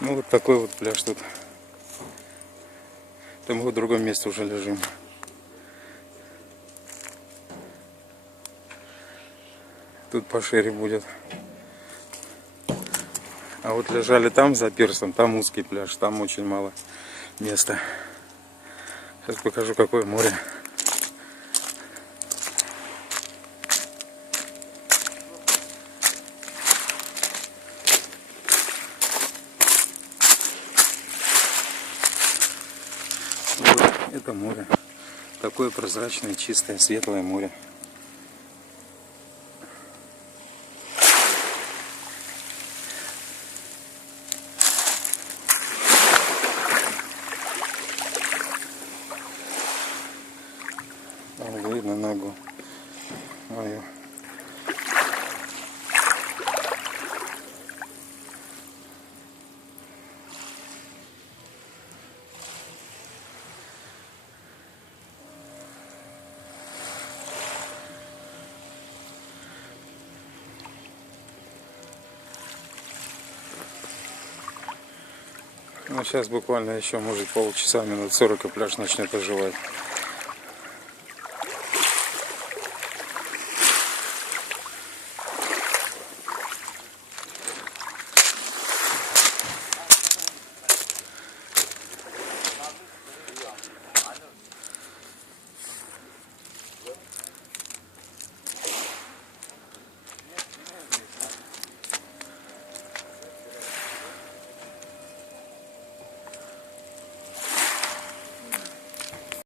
Ну вот такой вот пляж тут. Там мы в другом месте уже лежим. Тут пошире будет. А вот лежали там за пирсом, там узкий пляж, там очень мало места. Сейчас покажу, какое море. Вот это море. Такое прозрачное, чистое, светлое море. Видно ногу мою. Ну, сейчас буквально еще, может, полчаса, минут 40, и пляж начнет оживать.